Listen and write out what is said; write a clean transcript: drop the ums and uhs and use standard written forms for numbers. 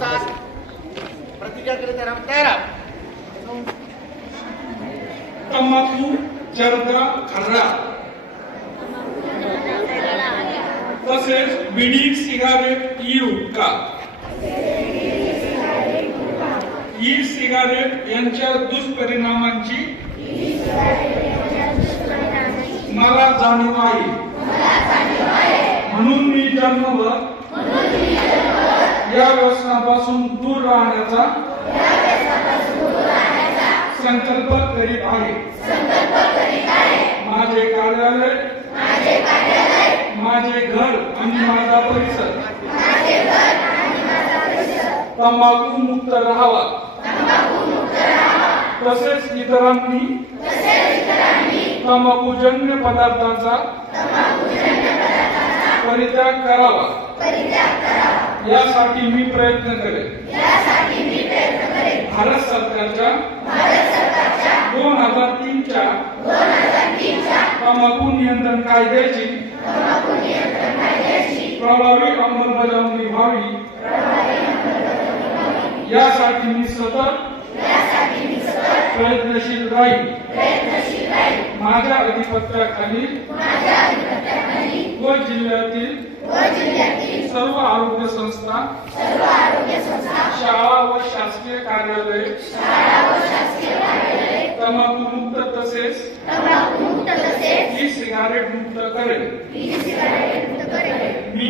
साथ प्रतिज्ञा केली तर आम्ही तयार आहोत. तंबाखू जर्दा खर्रा तसेच बिडी सिगारेट ई हुक्का ई सिगारेट यांच्या दुष्परिणामांची मला जाणीव आहे. म्हणून मी जन्मभर या व्यसनापासून दूर राहण्याचा संकल्प करीत आहे. माझे कार्यालय, माझे घर आणि माझा परिसर तंबाखू मुक्त राहावा. तसेच इतरांनी तंबाखूजन्य पदार्थांचा परित्याग करावा. यासाठी मी प्रयत्न करेन. भारत सरकारच्या 2003च्या तंबाखू नियंत्रण कायद्याची प्रभावी अंमलबजावणी व्हावी यासाठी मी सतत प्रयत्नशील राहील. माझ्या अधिपत्याखाली व जिल्ह्यातील सर्व आरोग्य संस्था, शाळा व शासकीय कार्यालय तंबाखू मुक्त तसेच ई सिगारेट मुक्त करेल.